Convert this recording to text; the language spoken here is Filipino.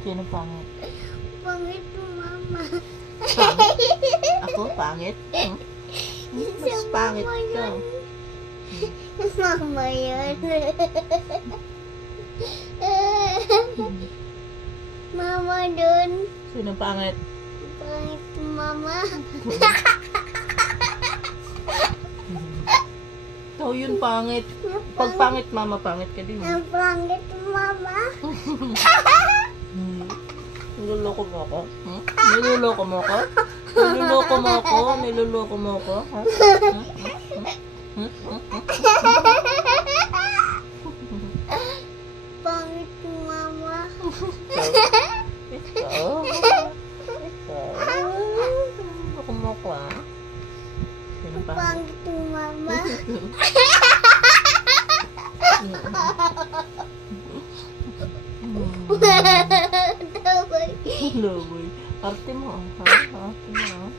Sino pangit? Pangit mo, mama. Pangit? Ako pangit? Mas pangit ka. Mama yan. Mama dun. Sino pangit? Pangit mo, mama. Ikaw yun pangit. Pag pangit mama, pangit ka din. Ang pangit mo, mama. Niloloko mo ako? Niloloko mo ako? Niloloko mo ako? Niloloko mo ako? Ha? Pangit mo, mama. Ikaw? Niloloko mo ako ah? Sino pangit? Pangit mo, mama. Tawag. Hello, boy. Arte mo ah. Ha? Arte mo ah.